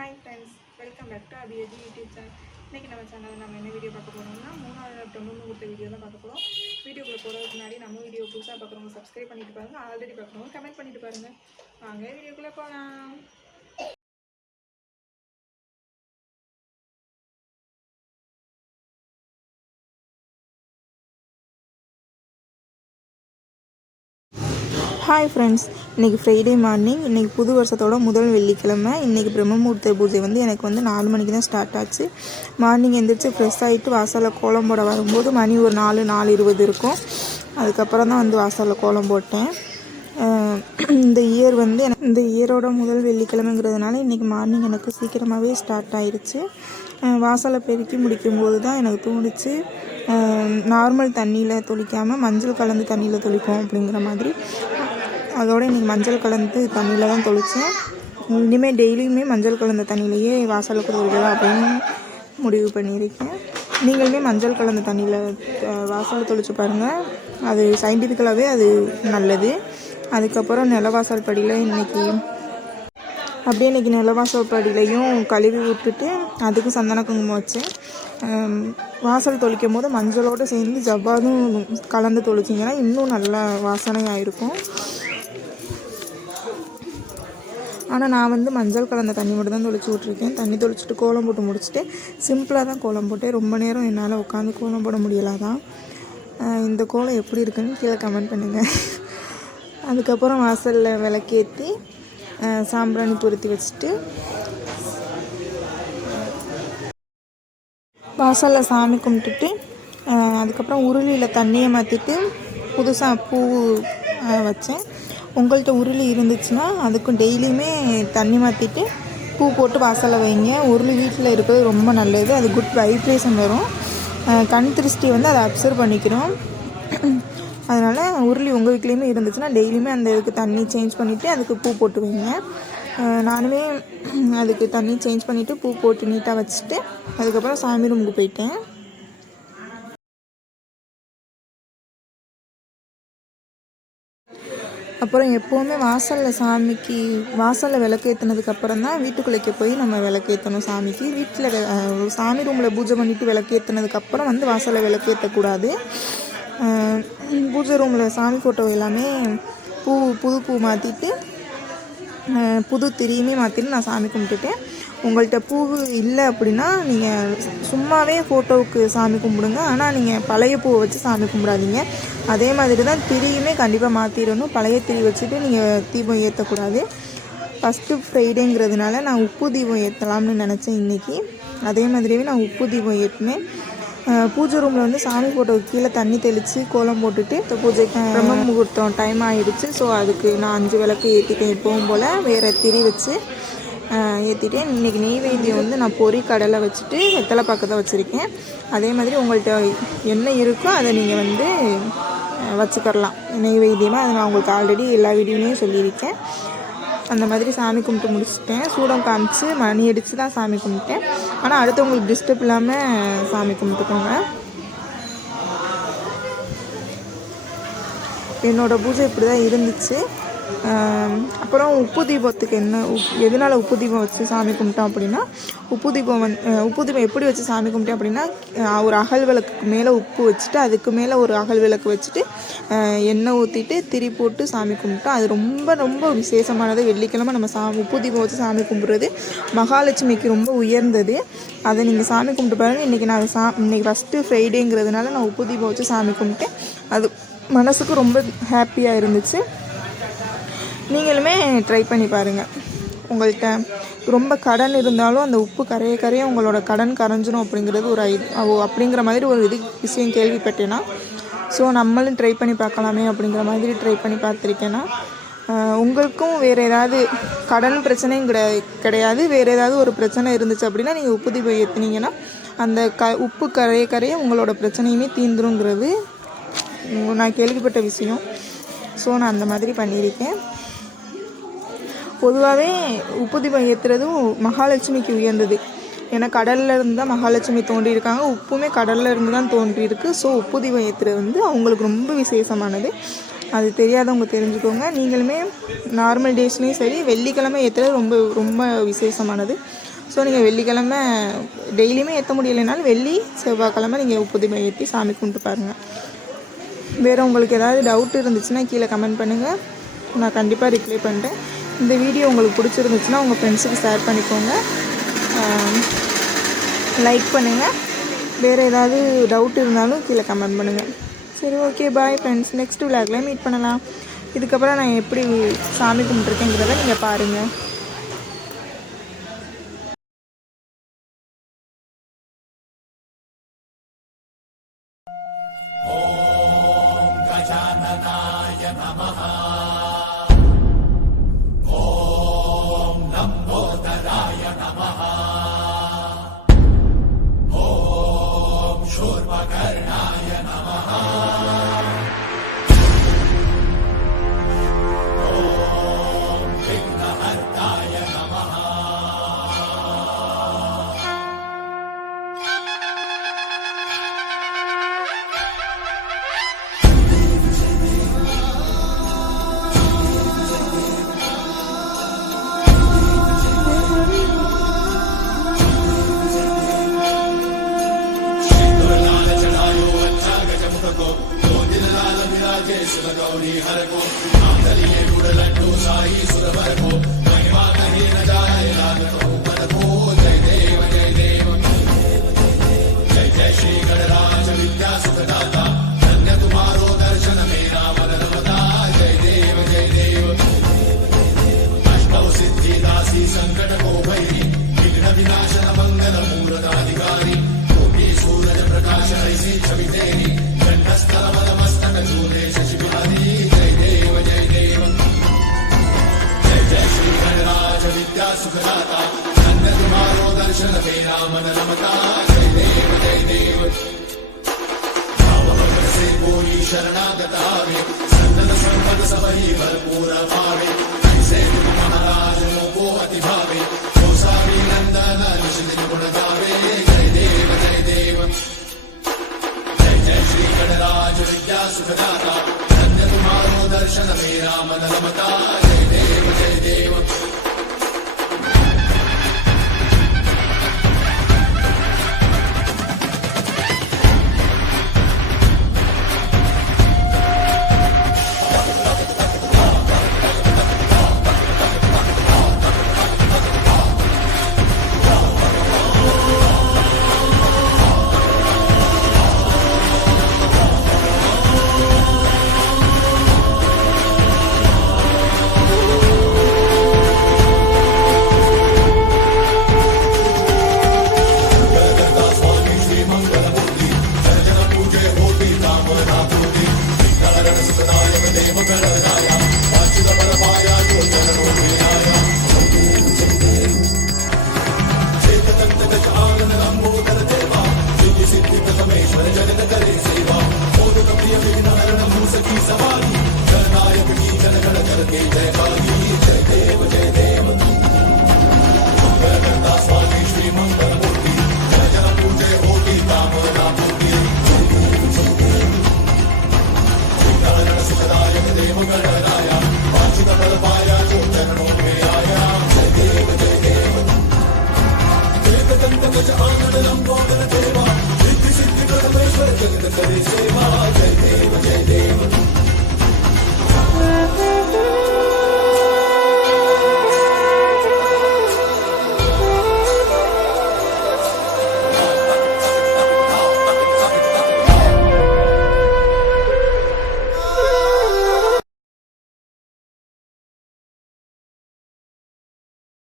Hi friends welcome back to Abiyaji YouTube channel இன்றைக்கி நம்ம சேனலில் நம்ம என்ன வீடியோ பார்க்க போகிறோம்னா மூணாவது தொண்ணூறு கொடுத்த வீடியோ தான் பார்க்க போகிறோம் வீடியோக்குள்ளே போகிறதுக்கு முன்னாடி நம்ம வீடியோ புதுசாக பார்க்குறவங்க சப்ஸ்கிரைப் பண்ணிட்டு பாருங்கள் ஆல்ரெடி பார்க்குறவங்க கமெண்ட் பண்ணிட்டு பாருங்கள் வாங்க வீடியோக்குள்ளே போகலாம் ஹாய் ஃப்ரெண்ட்ஸ் இன்றைக்கி ஃப்ரைடே மார்னிங் இன்றைக்கி புது வருஷத்தோட முதல் வெள்ளிக்கிழமை. இன்றைக்கி பிரம்மமூர்த்த பூஜை வந்து எனக்கு வந்து நாலு மணிக்கு தான் ஸ்டார்ட் ஆச்சு. மார்னிங் எழுந்திரிச்சு ஃப்ரெஷ் ஆகிட்டு வாசலில் கோலம் போட வரும்போது மணி ஒரு நாலு நாலு இருபது இருக்கும். அதுக்கப்புறம் தான் வந்து வாசலில் கோலம் போட்டேன். இந்த இயர் வந்து எனக்கு இந்த இயரோட முதல் வெள்ளிக்கிழமைங்கிறதுனால இன்றைக்கி மார்னிங் எனக்கு சீக்கிரமாகவே ஸ்டார்ட் ஆயிடுச்சு வாசலை பெருக்கி முடிக்கும்போது தான் எனக்கு தோணுச்சு. நார்மல் தண்ணியில் தொளிக்காமல் மஞ்சள் கலந்து தண்ணியில் தொளிப்போம் அப்படிங்கிற மாதிரி. அதோட இன்றைக்கி மஞ்சள் கலந்து தண்ணியில் தான் தொளித்தேன் இனிமேல் டெய்லியுமே மஞ்சள் கலந்த தண்ணியிலையே வாசலுக்கு தொளிக்கலாம் அப்படின்னு முடிவு பண்ணியிருக்கேன். நீங்களுமே மஞ்சள் கலந்த தண்ணியில் வாசல் தொளிச்சு பாருங்கள் அது சயின்டிஃபிக்கலாகவே அது நல்லது. அதுக்கப்புறம் நிலவாசல் படியில் இன்றைக்கி அப்படியே இன்றைக்கி நிலவாசல் படியிலையும் கழுவி விட்டுட்டு அதுக்கு சந்தன குங்குமம் வச்சேன். வாசல் தொளிக்கும் போது மஞ்சளோடு சேர்ந்து ஜவ்வாதும் கலந்து தொளிச்சிங்கன்னா இன்னும் நல்லா வாசனையாக இருக்கும். ஆனால் நான் வந்து மஞ்சள் கலந்த தண்ணி மட்டும் தான் தொளிச்சு விட்ருக்கேன் தண்ணி தொளிச்சுட்டு கோலம் போட்டு முடிச்சுட்டு சிம்பிளாக தான் கோலம் போட்டேன். ரொம்ப நேரம் என்னால் உட்காந்து கோலம் போட முடியலாதான் இந்த கோலம் எப்படி இருக்குன்னு கீழே கமெண்ட் பண்ணுங்கள் அதுக்கப்புறம் வாசலில் விளக்கேற்றி சாம்பிராணி பொருத்தி வச்சுட்டு வாசலில் சாமி கும்பிட்டுட்டு அதுக்கப்புறம் உருளியில் தண்ணியை மாற்றிட்டு புதுசாக பூ வச்சேன். உங்கள்கிட்ட உருளி இருந்துச்சுன்னா அதுக்கும் டெய்லியுமே தண்ணி மாற்றிட்டு பூ போட்டு வாசலில் வைங்க. உருளி வீட்டில் இருக்கிறது ரொம்ப நல்லது. அது குட் வைப்ரேஷன் வரும். கண் திருஷ்டி வந்து அதை அப்சர்வ் பண்ணிக்கிறோம். அதனால் உருளி உங்கள் வீட்லேயுமே இருந்துச்சுன்னா டெய்லியுமே அந்த இதுக்கு தண்ணி சேஞ்ச் பண்ணிவிட்டு அதுக்கு பூ போட்டு வைங்க. நானுமே அதுக்கு தண்ணி சேஞ்ச் பண்ணிவிட்டு பூ போட்டு நீட்டாக வச்சுட்டு அதுக்கப்புறம் சாமி ரூமுக்கு போயிட்டேன். அப்புறம் எப்போவுமே வாசலில் சாமிக்கு வாசலில் விளக்கேற்றினதுக்கு அப்புறம் தான் வீட்டுக்குள்ளைக்கு போய் நம்ம விளக்கேற்றணும் சாமிக்கு. வீட்டில் சாமி ரூமில் பூஜை பண்ணிவிட்டு விளக்கேற்றினதுக்கப்புறம் வந்து வாசலில் விளக்கேற்றக்கூடாது பூஜை ரூமில் சாமி ஃபோட்டோ எல்லாமே பூ புது பூ மாற்றிட்டு புது திரியுமே மாற்றிட்டு நான் சாமி கும்பிட்டுட்டேன். உங்கள்கிட்ட பூ இல்லை அப்படின்னா நீங்கள் சும்மாவே ஃபோட்டோவுக்கு சாமி கும்பிடுங்க. ஆனால் நீங்கள் பழைய பூவை வச்சு சாமி கும்பிடாதீங்க. அதே மாதிரி தான் திரியுமே கண்டிப்பாக மாற்றிடணும் பழைய திரி வச்சுட்டு நீங்கள் தீபம் ஏற்றக்கூடாது ஃபஸ்ட்டு ஃப்ரைடேங்கிறதுனால நான் உப்பு தீபம் ஏற்றலாம்னு நினச்சேன் இன்றைக்கி அதே மாதிரியே நான் உப்பு தீபம் ஏற்றினேன் பூஜை ரூமில் வந்து சாமி ஃபோட்டோவுக்கு கீழே தண்ணி தெளித்து கோலம் போட்டுட்டு இந்த பூஜைக்கு பிரம்ம முகூர்த்தம் டைம் ஆகிடுச்சு ஸோ அதுக்கு நான் அஞ்சு விளக்கு ஏற்றிட்டேன் இப்போவும் போல். வேறு திரி வச்சு ஏற்றிட்டேன் இன்றைக்கி நெய்வேத்தியம் வந்து நான் பொரி கடலை வச்சுட்டு வெத்தலை பாக்கு தான் வச்சுருக்கேன். அதே மாதிரி உங்கள்கிட்ட என்ன இருக்கோ அதை நீங்கள் வந்து வச்சுக்கரலாம் நெய்வேத்தியமாக அதை நான் உங்களுக்கு ஆல்ரெடி எல்லா வீடியோலையும் சொல்லியிருக்கேன். அந்த மாதிரி சாமி கும்பிட்டு முடிச்சுட்டேன். சூடம் காமிச்சு மணி அடித்து தான் சாமி கும்பிட்டேன். ஆனால் அடுத்தவங்களுக்கு டிஸ்டர்ப் இல்லாமல் சாமி கும்பிட்டுக்கோங்க. என்னோடய பூஜை இப்படி தான் இருந்துச்சு. அப்புறம் உப்பு தீபத்துக்கு என்ன உப் எதனால் உப்பு தீபம் வச்சு சாமி கும்பிட்டோம் அப்படின்னா உப்பு தீபம் வந் உப்பு தீபம் எப்படி வச்சு சாமி கும்பிட்டேன் அப்படின்னா ஒரு அகல் விளக்குக்கு மேலே உப்பு வச்சுட்டு அதுக்கு மேலே ஒரு அகல் விளக்கு வச்சுட்டு எண்ணெய் ஊற்றிட்டு திரி போட்டு சாமி கும்பிட்டோம். அது ரொம்ப ரொம்ப விசேஷமானது. வெள்ளிக்கிழமை நம்ம சா உப்பு தீபம் வச்சு சாமி கும்பிட்றது மகாலட்சுமிக்கு ரொம்ப உயர்ந்தது. அதை நீங்கள் சாமி கும்பிட்டு பாருங்கள் இன்றைக்கி நான் சா இன்றைக்கி ஃபஸ்ட்டு ஃப்ரைடேங்கிறதுனால நான் உப்பு தீபம் வச்சு சாமி கும்பிட்டேன். அது மனசுக்கு ரொம்ப ஹாப்பியாக இருந்துச்சு. நீங்களுமே ட்ரை பண்ணி பாருங்கள் உங்கள்கிட்ட ரொம்ப கடன் இருந்தாலும் அந்த உப்பு கரைய கரைய உங்களோட கடன் கரைஞ்சிரும் அப்படிங்கிறது ஒரு ஐ ஓ அப்படிங்கிற மாதிரி ஒரு இது விஷயம் கேள்விப்பட்டேன்னா ஸோ நம்மளும் ட்ரை பண்ணி பார்க்கலாமே அப்படிங்கிற மாதிரி ட்ரை பண்ணி பார்த்துருக்கேன்னா உங்களுக்கும் வேறு ஏதாவது கடன் பிரச்சனையும் கிடையாது கிடையாது. வேறு ஏதாவது ஒரு பிரச்சனை இருந்துச்சு அப்படின்னா நீங்கள் உப்பு தீபம் ஏற்றுனீங்கன்னா அந்த க உப்பு கரைய கரைய உங்களோட பிரச்சனையுமே தீந்துருங்கிறது நான் கேள்விப்பட்ட விஷயம். ஸோ நான் அந்த மாதிரி பண்ணியிருக்கேன். பொதுவாகவே உப்பு தீபம் ஏற்றுறதும் மகாலட்சுமிக்கு உயர்ந்தது. ஏன்னா கடல்ல இருந்து தான் மகாலட்சுமி தோன்றியிருக்காங்க. உப்புமே கடல்ல இருந்து தான் தோன்றியிருக்கு. ஸோ உப்பு தீபம் ஏற்றுறது வந்து அவங்களுக்கு ரொம்ப விசேஷமானது. அது தெரியாதவங்க தெரிஞ்சுக்கோங்க. நீங்களுமே நார்மல் டேஸ்லேயும் சரி வெள்ளிக்கிழமை ஏற்றுறது ரொம்ப ரொம்ப விசேஷமானது. ஸோ நீங்கள் வெள்ளிக்கிழமை டெய்லியுமே ஏற்ற முடியலைனாலும் வெள்ளி செவ்வாய்க்கிழமை நீங்கள் உப்பு தீபம் ஏற்றி சாமி கும்பிட்டு பாருங்கள் வேறு உங்களுக்கு ஏதாவது டவுட் இருந்துச்சுன்னா கீழே கமெண்ட் பண்ணுங்கள் நான் கண்டிப்பாக ரிப்ளை பண்ணுறேன் இந்த வீடியோ உங்களுக்கு பிடிச்சிருந்துச்சுன்னா உங்கள் ஃப்ரெண்ட்ஸுக்கு ஷேர் பண்ணிக்கோங்க. லைக் பண்ணுங்கள் வேறு ஏதாவது டவுட் இருந்தாலும் கீழே கமெண்ட் பண்ணுங்கள் சரி ஓகே பாய் ஃப்ரெண்ட்ஸ் நெக்ஸ்ட் விளாக்ல மீட் பண்ணலாம். இதுக்கப்புறம் நான் எப்படி சாமி கும்பிட்ருக்கேங்கிறத நீங்கள் பாருங்கள் ಗೌರಿ ಹರಕೋ ಅಂಗಲಿಗೆ ಗುಡಲಟ್ಟು ಸಾಯಿ ಸುರವರಕೋ शरणागतावे संतन संपद सब भरपूर पावे। നിയമങ്ങളായ